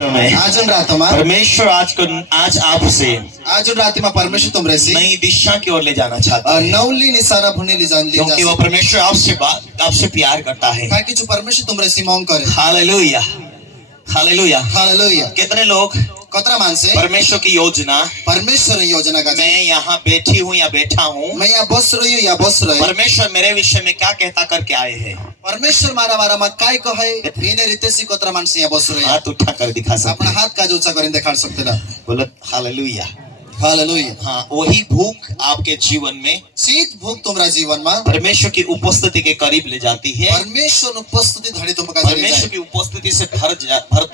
आजून रातोमा परमेश्वर आज आपसे आजून रातीमा परमेश्वर तुमरेसी नई दिशा की ओर ले जाना चाहता है, नवली निसाना भुने ले जान ले क्योंकि वो परमेश्वर आपसे प्यार करता है। ताकि जो परमेश्वर तुमरेसी मांग करे। Hallelujah, hallelujah, hallelujah. कितने लोग कतरा मानसे परमेश्वर की योजना, परमेश्वर योजना का मैं यहाँ बैठी हूँ या बैठा हूँ, मैं यहाँ बस रही हूँ या बस रही, परमेश्वर मेरे विषय में क्या कहता करके आए हैं, परमेश्वर मारा मारा मा काय कहे इने रीते सी कतरा मानसे यहाँ बस रही। हाथ उठा कर दिखा सकते, अपना हाथ का ऊंचा करें दिखा सकते ना। बोलो हालेलुया, हालेलुया। हाँ, वही भूख आपके जीवन में, शीत भूख तुम्हारा जीवन में परमेश्वर की उपस्थिति के करीब ले जाती है। परमेश्वर उपस्थिति धड़ी तुमका परमेश्वर की उपस्थिति से भर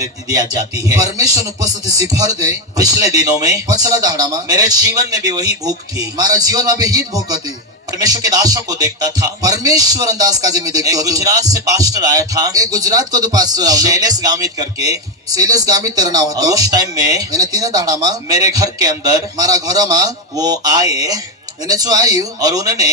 दिया जाती है। परमेश्वर उपस्थिति से भर दे। पिछले दिनों में पछला दाड़ा में मेरे जीवन में भी वही भूख थी। हमारा जीवन में भी हित भूख थी। परमेश्वर के दासों को देखता था। परमेश्वर अंदाज का जिम्मे देखता था। गुजरात से पास्टर आया था, एक गुजरात को तो पास्टर आया, शैलेश गामित करके। शैलेश गामित तेरा नाम और उस टाइम में मैंने तीन दाड़ा में मेरे घर के अंदर, हमारा घर में वो आए और उन्होंने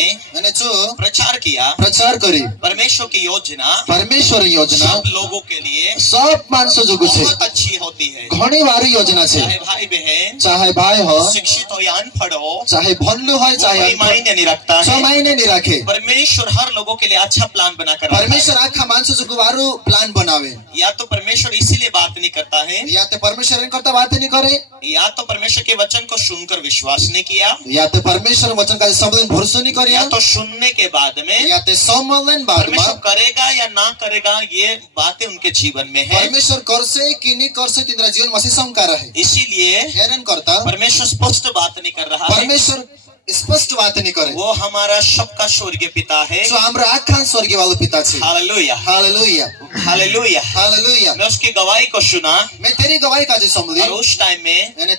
प्रचार किया, प्रचार करी परमेश्वर की योजना, परमेश्वर योजना सब लोगों के लिए, सब मानसों जो कुछ बहुत अच्छी होती है। घणी वारी योजना छे, चाहे भाई बहन, चाहे भाई हो, शिक्षित हो या अनपढ़ हो, चाहे भनलू हो चाहे कोई मायने नहीं रखता है, 6 महीने नहीं रखे। परमेश्वर हर लोगों के लिए अच्छा प्लान बनाकर परमेश्वर आखा मानसों जो गुवारू प्लान बनावे। या तो परमेश्वर इसीलिए बात नहीं करता है, या तो परमेश्वर करता बात नहीं करे, या तो परमेश्वर के वचन को सुनकर विश्वास नहीं किया, या तो परमेश्वर वचन का शब्द भरोसा नहीं करे, या तो सुनने के बाद में, या तो सम्मेलन बाद में परमेश्वर करेगा या ना करेगा ये बातें उनके जीवन में है। परमेश्वर कर से कि नहीं कर से तेरा जीवन में शंका रहे, इसीलिए हैरान करता परमेश्वर स्पष्ट बात नहीं कर रहा है। परमेश्वर स्पष्ट बात नहीं करे। वो हमारा सबका स्वर्गीय पिता है, जो हमरा आखा स्वर्गीय वाला पिता छे। Hallelujah, hallelujah, hallelujah, hallelujah. मैं उसकी गवाही को सुना, मैं तेरी गवाही का जो सुन ली, और उस टाइम में मैंने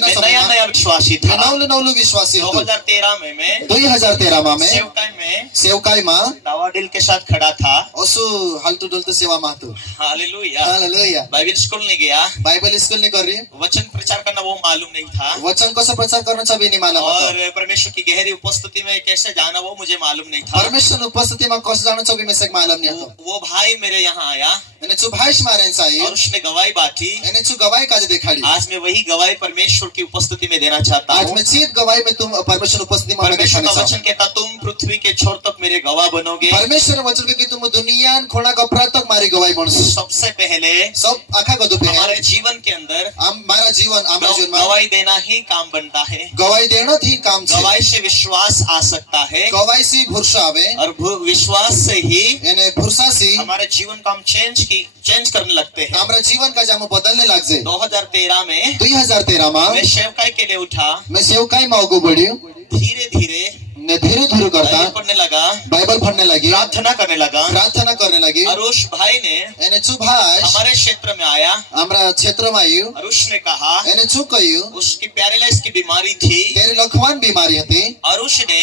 मैं नया विश्वासी था। नौलू विश्वासी हूँ। 2013 में मैं 2013 में सेवकाई में दावाडिल के साथ खड़ा था। ओसु हलतु डुलतु सेवा मातु। Hallelujah, hallelujah. बाइबल स्कूल नहीं गया, बाइबल स्कूल नहीं कर रही, वचन प्रचार करना वो मालूम नहीं था, वचन कैसे प्रचार करना चाहिए नहीं मालूम, और परमेश्वर की गहरी उपस्थिति में कैसे जाना वो मुझे मालूम नहीं था। परमेश्वर उपस्थिति में कैसे जाना चाहिए मैं से मालूम नहीं था। वो भाई मेरे यहाँ आया, मैंने चु भाई मारे चाहिए, और उसने गवाही बांटी। मैंने चु गवाही का दिखाड़ी। आज मैं वही गवाही परमेश्वर की उपस्थिति में देना चाहता हूँ। आज मैं चीत गवाही में तुम परमेश्वर उपस्थिति में परमेश्वर का वचन कहता, तुम पृथ्वी के छोर तक मेरे गवाह बनोगे। परमेश्वर वचन के कि तुम दुनिया खोना का प्रात तक मारी गवाही बनोगे। सबसे पहले सब आखा को दुपे हमारे जीवन के अंदर हमारा जीवन में गवाही देना ही काम बनता है। गवाही देना ही काम छे। गवाही से विश्वास आ सकता है, गवाही से भरोसा आवे, और विश्वास से ही यानी भरोसा से हमारे जीवन को हम चेंज करने लगते हैं। हमारा जीवन का जाम बदलने लग जाए। 2013 में मैं सेवकाई के लिए उठा, मैं सेवकाई में आगे बढ़ी, धीरे धीरे करता पढ़ने लगा, बाइबल पढ़ने लगी, प्रार्थना करने लगी, और उस भाई ने हमारे क्षेत्र में आया, हमारा क्षेत्र में आयु, और उसने कहा उसकी पैरालाइज की बीमारी थी, तेरे लखवान बीमारी थी, और उसने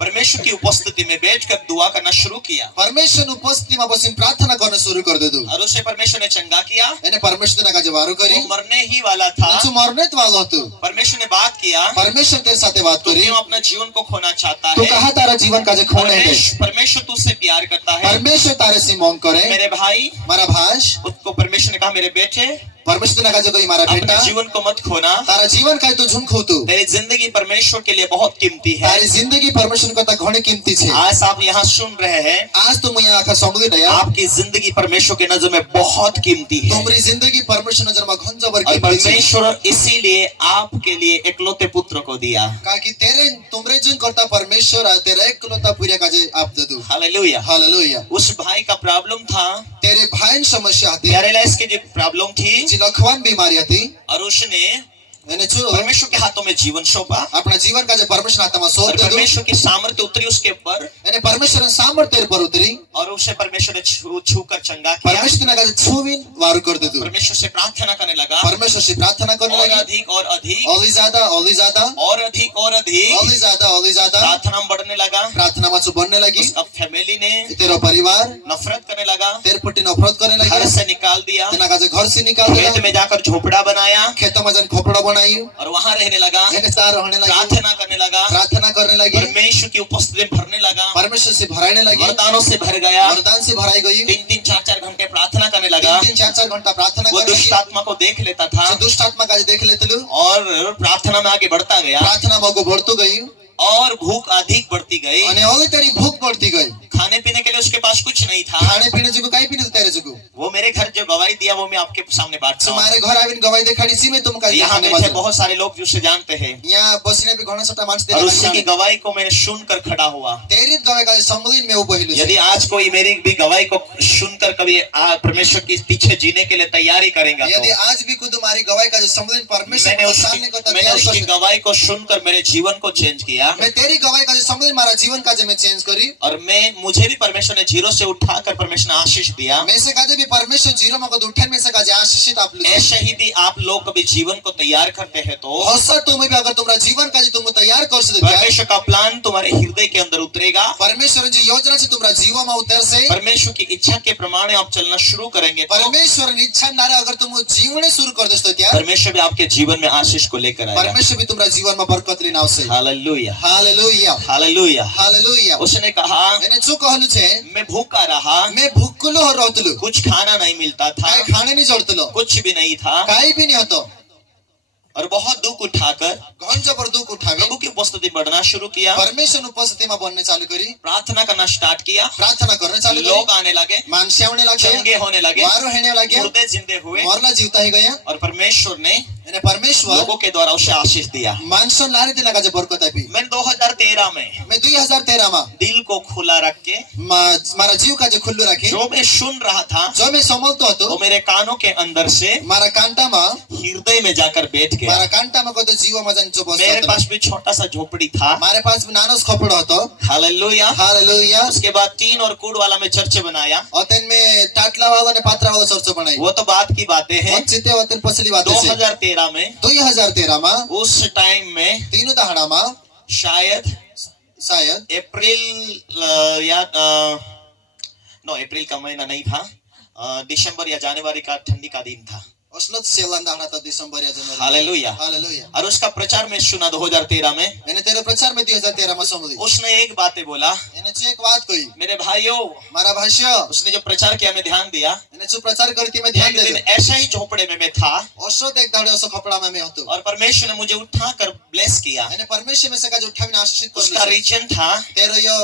परमेश्वर की उपस्थिति में बैठकर दुआ करना शुरू किया। परमेश्वर उपस्थिति में बस प्रार्थना करना शुरू कर दे दो, और उसे परमेश्वर ने चंगा किया। परमेश्वर ने जवाब करी, मरने ही वाला था, मरने वाला तू, परमेश्वर ने बात किया, परमेश्वर तेरे साथ बात करी, अपना जीवन को खोना चाहता है, तो कहा तारा जीवन का जो खोने है, परमेश्वर तुझसे प्यार करता है, परमेश्वर तारे से मांग करे, मेरे भाई, मेरा भाई, उसको परमेश्वर ने कहा, मेरे बेटे, परमेश्वर ने कहा जो कोई हमारा बेटा, जीवन को मत खोना, तारा जीवन का तो झुन खोतू, तेरी जिंदगी परमेश्वर के लिए बहुत कीमती है, तारी जिंदगी परमेश्वर का तक घणे कीमती है। आज आप यहाँ सुन रहे हैं, आज तुम यहाँ आखा समझ रहे हो, आपकी जिंदगी परमेश्वर की नजर में बहुत कीमती है। तुम्हारी जिंदगी परमेश्वर नजर में घन जबर कीमती है। परमेश्वर इसीलिए आपके लिए एकलौते पुत्र को दिया, कि तेरे तुमरे जिन करता परमेश्वर तेरे एकलौता पुत्र का जे आप दे दो। Hallelujah, hallelujah. उस भाई का प्रॉब्लम था, तेरे भाई समस्या थी, पैरालाइज की जो प्रॉब्लम थी, लखवान बीमारी थी, और उसने परमेश्वर के हाथों में जीवन सौंपा, अपना जीवन का जो परमेश्वर हाथ में सौंप दे, परमेश्वर की सामर्थ्य उतरी उसके ऊपर, यानी परमेश्वर सामर्थ्य पर उतरी, और उसे परमेश्वर ने छूकर चंगा किया। परमेश्वर ने कहा छूविन वारू कर दे दो, परमेश्वर से प्रार्थना करने लगा, परमेश्वर से प्रार्थना करने लगा, अधिक और अधिक, और ज्यादा और ज्यादा, और अधिक और अधिक, और ज्यादा प्रार्थना में बढ़ने लगा, प्रार्थना में बढ़ने लगी। अब फैमिली ने, तेरा परिवार नफरत करने लगा, तेरे पुटी नफरत करने लगा, घर से निकाल दिया, तेरा घर से निकाल दिया, खेत में जाकर झोपड़ा बनाया, खेत में जाकर खोपड़ा बनायो और वहाँ रहने लगा, એને ત્યાં रहने लगी, प्रार्थना करने लगा, प्रार्थना करने लगी, परमेश्वर की उपस्थिति में भरने लगा, परमेश्वर से भराने लगी, वरदानों से भर गया, वरदान से भराई गई, 3-3 4-4 घंटे प्रार्थना करने लगा। 3-4 घंटा प्रार्थना वो करने दुष्ट लगी, आत्मा को देख लेता था दुष्ट आत्मा का देख लेते और प्रार्थना में आगे बढ़ता गया, प्रार्थना में आगे बढ़तो गई और भूख अधिक बढ़ती गई। અને હવે તેની ભૂખ પડતી ગઈ, खाने पीने के लिए उसके पास कुछ नहीं था। ખાણે પીણે જેવું કાઈ પી નતું ત્યારે જેવું। वो मेरे घर जो गवाही दिया वो मैं आपके सामने बांट रहा सो हूं। मारे घर आવીને ગવાઈ દેખાડી છી મે तुम કાઈ यहाँ ખાने बैठे बाजू बहुत सारे लोग जो उसे जानते हैं यहाँ बसीने भी घणा छोटा माणस और उसी की देखाડી गवाही को मैंने सुनकर खड़ा हुआ। तेरी गवाई का संबोधन में उभो हिलो यदि आज कोई मेरी भी गवाही को सुनकर कभी परमेश्वर के पीछे जीने के लिए तैयारी करेगा यदि तो आज भी खुद हमारी गवाही का संबोधन परमेश्वर के सामने करता मैंने तैयारी उसकी कर गवाही को सुनकर मेरे जीवन को चेंज किया मैं तेरी गवाही का संबोधन मारा जीवन का जो मैं चेंज करी और मुझे भी परमेश्वर ने जीरो से उठाकर परमेश्वर ने आशीष दिया। मैं से काजे भी परमेश्वर जीरो में को उठन में से काजे आशीषित आप लोग ऐसे ही भी आप लोग कभी जीवन को तैयार करते हैं तो हौसला तुम भी अगर तुम्हारा जीवन का जो तुम तैयार कर सकते परमेश्वर का प्लान तुम्हारे हृदय के अंदर उतरेगा। परमेश्वर जी योजना से तुम्हारा जीवन में उतर से परमेश्वर की इच्छा के प्रमाण आप चलना शुरू करेंगे तो परमेश्वर की इच्छा नारे अगर तुम जीवन शुरू कर देते हो त्यार परमेश्वर भी आपके जीवन में आशीष को लेकर आएगा। परमेश्वर भी तुम्हारा जीवन में बरकत लेना आवश्यक। Hallelujah hallelujah hallelujah hallelujah. उसने कहा એને શું કહલું છે मैं भूखा रहा, मैं भूखलो रहतलो कुछ खाना नहीं मिलता था, કાઈ ખાણે નહીં જડતલો कुछ भी नहीं था કાઈ भी नहीं હતો और बहुत दुख उठाकर ઘણ જબર दुख उठावे प्रभु की उपस्थिति बढ़ना शुरू किया, परमेश्वर उपस्थिति में बनने चालू करी प्रार्थना करना स्टार्ट किया, प्रार्थना करने चालू करी लोग आने लगे, मानसे आने लगे चंगे होने लगे, वारो हेने लगे मुर्दे जिंदे हुए मरला जीवता ही गया और परमेश्वर ने અને परमेश्वर लोगों के द्वारा उसे आशीष दिया। मानसों लारी दिला का जो बरकत आपी मैंने 2013 में मैं 2013 में दिल को खुला रख के मारा जीव का जो खुल्लू रखी जो मैं सुन रहा था जो मैं समझतो હતો वो मेरे कानों के अंदर से मारा कांटा में हृदय में जाकर बैठ गया। मारा कांटा में को तो जीव में जान जो मेरे बसतो पास भी छोटा सा झोपड़ी था। मारे पास भी नानो खपड़ो હતો हालेलुया हालेलुया। उसके बाद 3 और कूड़ वाला में चर्च बनाया। वतन में टाटला वाला ने पात्रा वाला चर्च बनाई वो तो बात की बातें हैं। वचिते वतन पसली बात है 2013 में 2013 में उस टाइम में तीनों दहाड़ा में शायद अप्रैल या अप्रैल का महीना नहीं था, दिसंबर या जनवरी का ठंडी का दिन था। असलत सेलन दहाड़ा था दिसंबर या जनवरी। Hallelujah hallelujah. और उसका प्रचार में सुना 2013 में। मैंने तेरे प्रचार में 2013 में समझी उसने एक बात बोला, मैंने एक बात कही मेरे भाइयों मारा भाष्य उसने जो प्रचार किया मैं ध्यान दिया। मैंने जो प्रचार करती मैं ध्यान एक दिन दे ऐसा ही झोपड़े में मैं था असत एक दाड़े असो कपड़ा में मैं हतो और परमेश्वर ने मुझे उठाकर ब्लेस किया। मैंने परमेश्वर में से का जो उठाविना आशीषित कर उसका रीजन था तेरो यो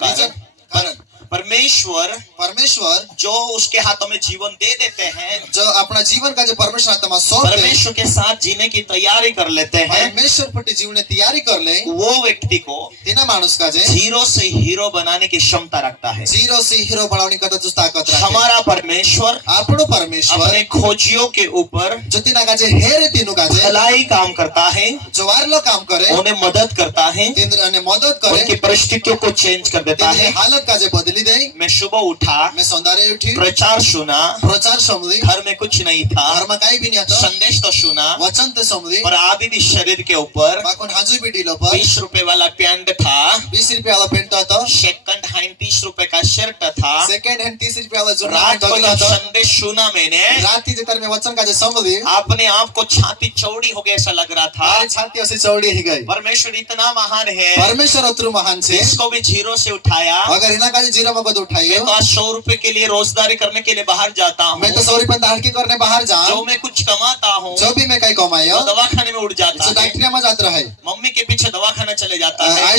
रीजन कारण परमेश्वर जो उसके हाथों में जीवन दे देते हैं, जो अपना जीवन का जो परमेश्वर हाथ में सौंप दे परमेश्वर के साथ जीने की तैयारी कर लेते हैं, परमेश्वर पट्टी जीवन तैयारी कर ले वो व्यक्ति को तेना मानुस का जे जीरो से हीरो बनाने की क्षमता रखता है। जीरो से हीरो बनाने का तो ताकत रखे। हमारा परमेश्वर आपनो परमेश्वर अपने खोजियों के ऊपर जो तिना का जे हेरे तीनों का जे भलाई काम करता है, जो वारलो काम करे उन्हें मदद करता है, तिंद्र ने मदद करे, उनकी परिस्थितियों को चेंज कर देता है। हालत का जे बदली दे। मैं सुबह उठा, मैं सौंदर्य उठी, प्रचार सुना, प्रचार समझी, घर में कुछ नहीं था, घर में काई भी नहीं था, संदेश तो सुना, वचन तो समझी, पर अभी भी शरीर के ऊपर बाकुन हाजू भी डीलो पर 20 रुपए वाला पैंट था, 20 रुपए वाला पैंट था, सेकंड हैंड 30 रुपए का शर्ट था, सेकंड हैंड 30 रुपए वाला जो रात को जब संदेश सुना मैंने, रात की जितर में वचन का जो समझी, अपने आप को छाती चौड़ी हो गया ऐसा लग रहा था। छाती ऐसे चौड़ी ही गई। परमेश्वर इतना महान है, परमेश्वर अतरु महान छे, इसको भी जीरो से उठाया। अगर इना का जीरो में को उठाइए मैं तो आज 100 रुपए के लिए रोजगारी करने के लिए बाहर जाता हूँ। मैं तो 100 रुपए दाढ़ करने बाहर जा, जो मैं कुछ कमाता हूँ, जो भी मैं कहीं कमाया, तो दवाखाने में उड़ जाता है, डॉक्टर में जाता है, मम्मी के पीछे दवाखाना चले जाता है,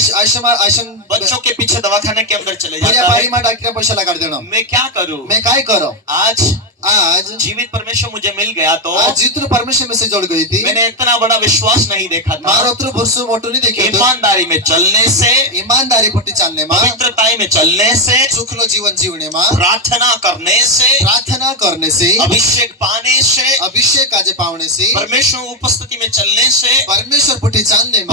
बच्चों के पीछे दवाखाने के अंदर चले जाता है। डॉक्टर पैसा लगा देना। मैं क्या करूँ? मैं काय करो? आज जीवित परमेश्वर मुझे मिल गया तो आज जितने परमेश्वर में से जुड़ गई थी। मैंने इतना बड़ा विश्वास नहीं देखा था। मोटो नहीं देखे। ईमानदारी में चलने से, ईमानदारी पट्टी चलने में, पवित्रताई में चलने से, सुखलो जीवन जीवने में, प्रार्थना करने से, अभिषेक पाने से, अभिषेक काजे पावने से, परमेश्वर उपस्थिति में चलने से, परमेश्वर पट्टी चलने में,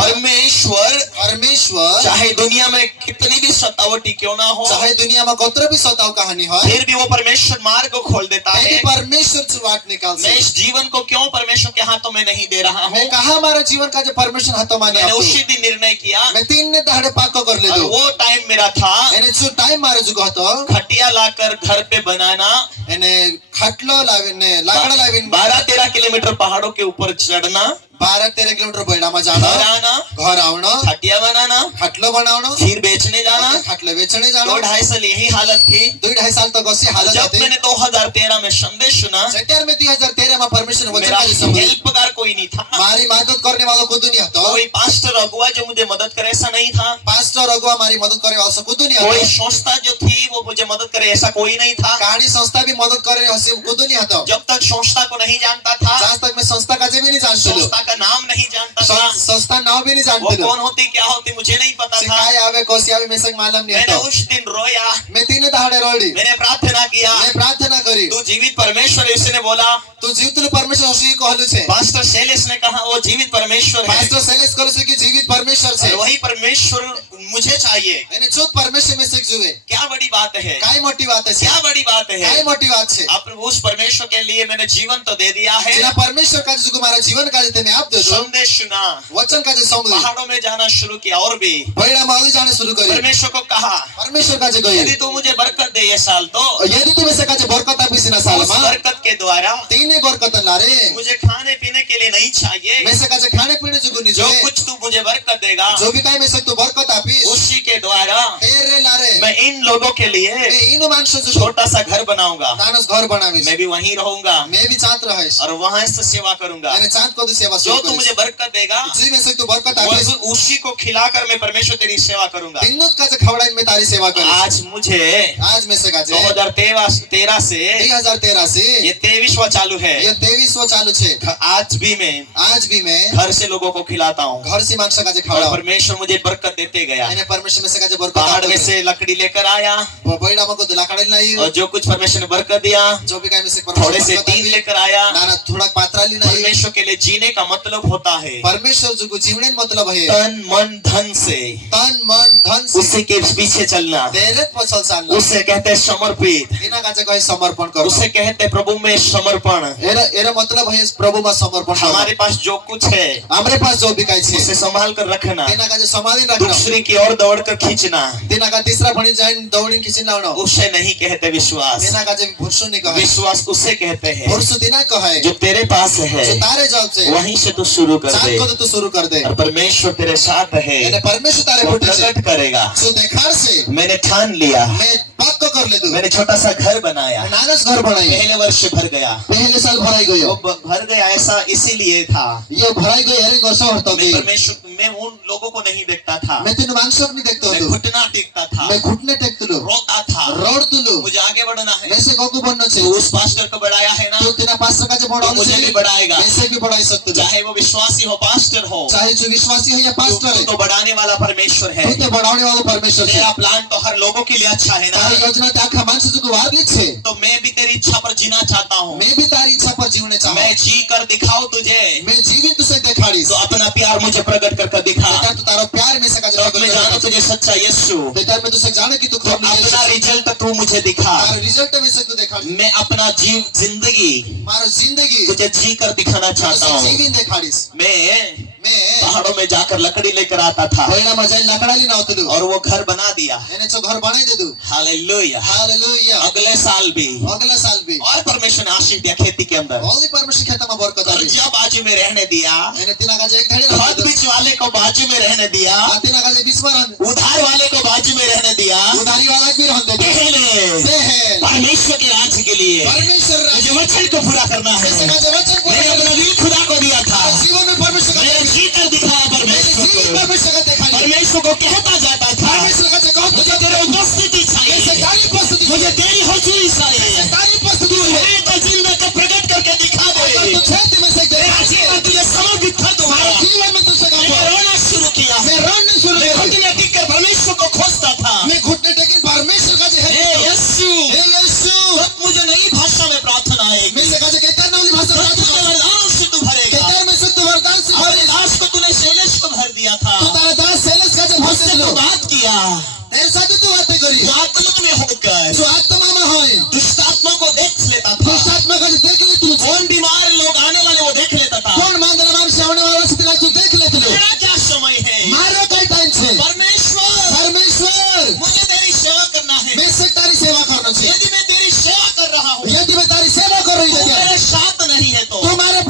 परमेश्वर चाहे दुनिया में कितनी भी सतावटी क्यों ना हो, चाहे दुनिया में कोतरो भी सताव कहानी हो, फिर भी वो परमेश्वर मार्ग को खोल देता है। परमेश्वर चुवाट निकाल मैं इस जीवन को क्यों परमेश्वर के हाथों में नहीं दे रहा हूँ? मैं कहा हमारा जीवन का जो परमेश्वर हाथों में मैंने उसी दिन निर्णय किया। मैं 3 ने दहाड़े पाको कर ले दो। वो टाइम मेरा था, एने जो टाइम मारे जुगो तो खटिया लाकर घर पे बनाना, एने खाटलो लाविने लाकड़ा लाविने 12-13 किलोमीटर पहाड़ों के ऊपर चढ़ना, 12-13 किलोमीटर बैडामा जाना, घर आना, घर आउन, खटिया बनाना, खाटलो बनाउन, फिर बेचने जाना। खाटलो बेचने जाना। 2-2.5 साल यही हालत थी। 2-2.5 साल तक असी हालत जब थी। मैंने 2013 में संदेश सुना, जत्यार में 2013 में परमेश्वर वचन मेरा का संबंध हेल्पगार कोई नहीं था, मारी मदद करने वाला कोई नहीं था। कोई पास्टर अगुआ जो मुझे मदद करे ऐसा नहीं था, पास्टर अगुआ मारी मदद करे वाला कोई नहीं कोई था। संस्था जो थी वो मुझे मदद करे ऐसा कोई नहीं था। कहानी संस्था भी मदद करे हसी कोई नहीं था। जब तक संस्था को नहीं जानता था, जहाँ तक मैं संस्था का भी नहीं जानता था। संस्था का नाम नहीं जानता था, संस्था नाम भी नहीं वो जानते। कौन होती क्या होती मुझे नहीं पता था। सिखाए आवे कोसी आवे में से मालूम नहीं मैंने था। उस दिन रोया, मैं 3 दहाड़े रोड़ी। मैंने प्रार्थना किया, मैं प्रार्थना करी। तू जीवित परमेश्वर है। उसने बोला, तू जीवित परमेश्वर हसी कहलु छे। पास्टर शैलेश ने कहा वो जीवित परमेश्वर है, पास्टर शैलेश कहलु छे कि जीवित परमेश्वर छे। और वही परमेश्वर मुझे चाहिए। एने चोट परमेश्वर में से जुए। क्या बड़ी बात है, काय मोटी बात है। क्या बड़ी बात है। काय मोटी बात छे। आप उस परमेश्वर के लिए मैंने जीवन तो दे दिया है। जिना परमेश्वर का जो हमारा जीवन का देते मैं आप दे दो। संदेश सुना, वचन का जो समझ पहाड़ों में जाना शुरू किया, और भी बैड़ा माली जाने शुरू करी। परमेश्वर को कहा, परमेश्वर का जो गई यदि तू मुझे बरकत दे ये साल, तो यदि तू में से का जो बरकत आपी सिना साल उस में बरकत के द्वारा तीन बरकत लारे मुझे खाने पीने के लिए नहीं चाहिए। में से का जो खाने पीने जो गुनी जो कुछ तू मुझे बरकत देगा, जो भी काय में से तू बरकत आपी उसी के द्वारा तेरे लारे मैं इन लोगों के लिए मैं इन मानसो जो छोटा सा घर बनाऊंगा, तानस घर बनावी। मैं भी वहीं रहूंगा मैं भी चाहत रहिस और वहां से सेवा करूंगा। मैंने चाहत को दी सेवा जो शुरू तू करी। मुझे बरकत देगा, जी में से तू बरकत आपी उसी को खिलाकर मैं परमेश्वर तेरी सेवा करूंगा। दिनों का जो खवड़ाइन में तारी सेवा करी। आज मुझे आज में से का जे 2013 से 2013 से ये 23वां चालू है। ये 23वां चालू छे। आज भी मैं घर से लोगों को खिलाता हूँ, घर से मानसा का जे और खवड़ा परमेश्वर मुझे बरकत देते गया। मैंने परमेश्वर में से का जे बरकत पहाड़ में से लकड़ी लेकर आया, बैड़ा मको दिलाकड़े नहीं और जो कुछ परमेश्वर ने बरकत दिया, जो भी काय में से थोड़े से तीन लेकर आया। ना ना थोड़ा पात्राली नहीं। परमेश्वर के लिए जीने का मतलब होता है परमेश्वर जो को जीवने मतलब है तन मन धन से, तन मन धन से उसी के पीछे चलना, तेरे पछल चालना। उसे कहते हैं समर्पित, इना का जे कहे समर्पण करना। उसे कहते हैं प्रभु में समर्पण। एरा मतलब है प्रभु में समर्पण करना। हमारे पास जो कुछ है हमारे पास जो भी काय छे उसे संभाल कर रखना, इना का जे संभाली रखना। दूसरे की ओर दौड़ कर खींचना, इना का तीसरा फणी जाइन दौड़िन खिचिन लाउना। उसे नहीं कहते विश्वास। इना का जे भुरसु नहीं कहे। विश्वास उसे कहते हैं भुरसु दिना कहे जो तेरे पास है, जो तारे जल से वहीं से तू शुरू कर चांद दे, को तू शुरू कर दे। और परमेश्वर तेरे साथ है, यानी परमेश्वर तारे वो फुटे से प्रकट करेगा। सो देखार से मैंने ठान लिया, मैं पक्का कर ले दू। मैंने छोटा सा घर बनाया, नानस घर बनाई। पहले वर्ष भर गया, पहले साल भराई गयो। वो भर गया ऐसा इसीलिए था ये भराई गयो अरे गसो हरतो मैं गई। परमेश्वर में उन लोगों को नहीं देखता था, मैं तीन मांसक नहीं देखतो मैं तू। घुटना टेकता था, मैं घुटने टेकतलु। रोता था, रोड तुलु। मुझे आगे बढ़ना है। वैसे गोकु बननो छे। तो उस पास्टर को बढ़ाया है ना, तू तेरा पास्टर का जे तो बढ़ाउनु मुझे छे। भी बढ़ाएगा, वैसे भी बढ़ाई सकतो। चाहे वो विश्वासी हो पास्टर हो, चाहे जो विश्वासी हो या पास्टर है। तो बढ़ाने वाला परमेश्वर है। तू ते बढ़ाउने वाला परमेश्वर छे। तेरा प्लान तो हर लोगों के लिए अच्छा है ना, तारी योजना ते आखा मानस जो वार ली छे। तो मैं भी तेरी इच्छा पर जीना चाहता हूँ। मैं भी तारी इच्छा पर जीवने चाहूं। मैं जी कर दिखाऊं तुझे, मैं जीवित तुसे देखाड़ीस। तो अपना प्यार मुझे प्रकट कर दिखा, बेटा तू तारो प्यार में से का तो मैं जानू तुझे सच्चा यीशु, बेटा मैं तुसे जाने की तू तो अपना रिजल्ट तू मुझे दिखा। तारो रिजल्ट में से तू देखाड़ी। मैं अपना जिंदगी मारो जिंदगी तुझे जी कर दिखाना चाहता तुसे हूँ। जीवित देखाड़ीस। मैं मैं पहाड़ों में जाकर लकड़ी लेकर आता था, बैड़ा में जाई लकड़ाली ना होतलु। और वो घर बना दिया। एने जो घर बनाई दे दू। हालेलुया। हालेलुया। अगले साल भी अगला साल भी और परमेश्वर ने आशीष दिया खेती के अंदर, ओनली परमेश्वर खेता में बरकत आवी। कर्जा बाजू में रहने दिया, एने तिना का जे एक धड़े खत बीच वाले को बाजू में रहने दिया, तिना का जे 20 बार उधार वाले को बाजू में रहने दिया। उधारी वाला भी रहन दे। पहले पहल परमेश्वर के राज्य के लिए परमेश्वर मुझे वचन को पूरा करना है। ऐसे का जे वचन को मैंने अपना दिल खुदा को दिया था, जीवन में परमेश्वर का मैंने जी कर दिखाया परमेश्वर जीवन को। परमेश्वर का देखाड़ी। परमेश्वर को कहता जाता था, परमेश्वर का जे कहत मुझे तेरे उपस्थिति ऐसे चाहिए, तारी प्रस्तुति मुझे तेरी हजूरी चाहिए। तारी प्रस्तुति तू है। है तो जिंदगी को प्रकट करके दिखा अगर दे। तू छेद में से मेरा देखा जीवन तुझे समर्पित था तुम्हारा। जीवन में तुझसे मैंने का रोना शुरू किया, मैं रोने शुरू मैं कर घुटने टिक कर परमेश्वर को खोजता था। मैं घुटने टेकिन परमेश्वर का जे हे है यीशु, हे यीशु अब मुझे नई भाषा में प्रार्थना आएगी। मैं से का जे कहता ना वाली भाषा अब मुझे प्रार्थना वरदान से तू भरेगा। कहता में से तू वरदान से अपने भरे। दास को तूने शैलेश को भर दिया था, तू तारा दास सेलेस का जे भर उससे दे तू लो। बात किया, तेरे साथ तू बातें करी। वो आत्मा में होकर जो आत्मा में होए दुष्ट आत्मा को देख लेता था। दुष्ट आत्मा का जे देख ले तू। कौन बीमार लोग आने वाले वो देख लेता था। कौन मांदना मार से आने वाला से तू देख ले तू। मेरा क्या समय है, मारो का टाइम छे। परमेश्वर परमेश्वर मुझे तेरी सेवा करना है। मैं से तारी सेवा करना छे। यदि मैं तेरी सेवा कर रहा हूँ, यदि मैं तारी सेवा कर रही तू है मेरे साथ नहीं है तो तुम्हारे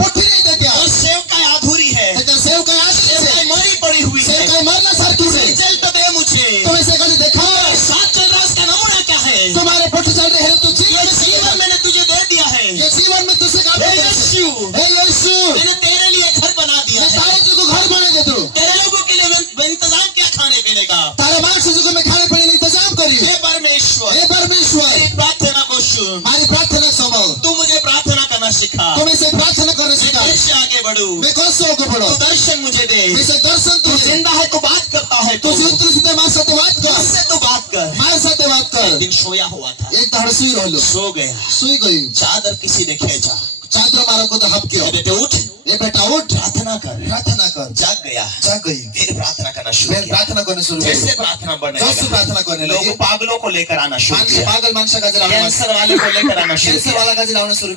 मेरी प्रार्थना को सुन, मारी प्रार्थना संभाल, तू मुझे प्रार्थना करना सिखा, तुम इसे प्रार्थना करने मैं सिखा, कैसे आगे बढ़ूं, मैं कौन से आगे बढ़ो, तू दर्शन मुझे दे, इसे दर्शन तू तू दे, जिंदा है, तू बात करता है, तू जीवित सीधे मार साथे बात कर, मुझसे तू बात कर। मार साथे बात एक कर। दिन सोया हुआ था, एक दाड़ सुई रहलो, सो गया, सुई गई, चादर किसी ने खींचा, चादर मारो को तो हपक्यो, बेटे उठ, ए बेटा उठ, प्रार्थना कर, प्रार्थना कर, जाग गया, जाग गई, फिर प्रार्थना करना शुरू फिर किया, प्रार्थना करने शुरू जैसे की, प्रार्थना बढ़ने जैसे लगा, प्रार्थना करने लोग लगे, पागलों को लेकर आना शुरू मानस किया, पागल मानसा का जरा कैंसर वाले को लेकर आना शुरू कैंसर किया, वाला का जरा शुरू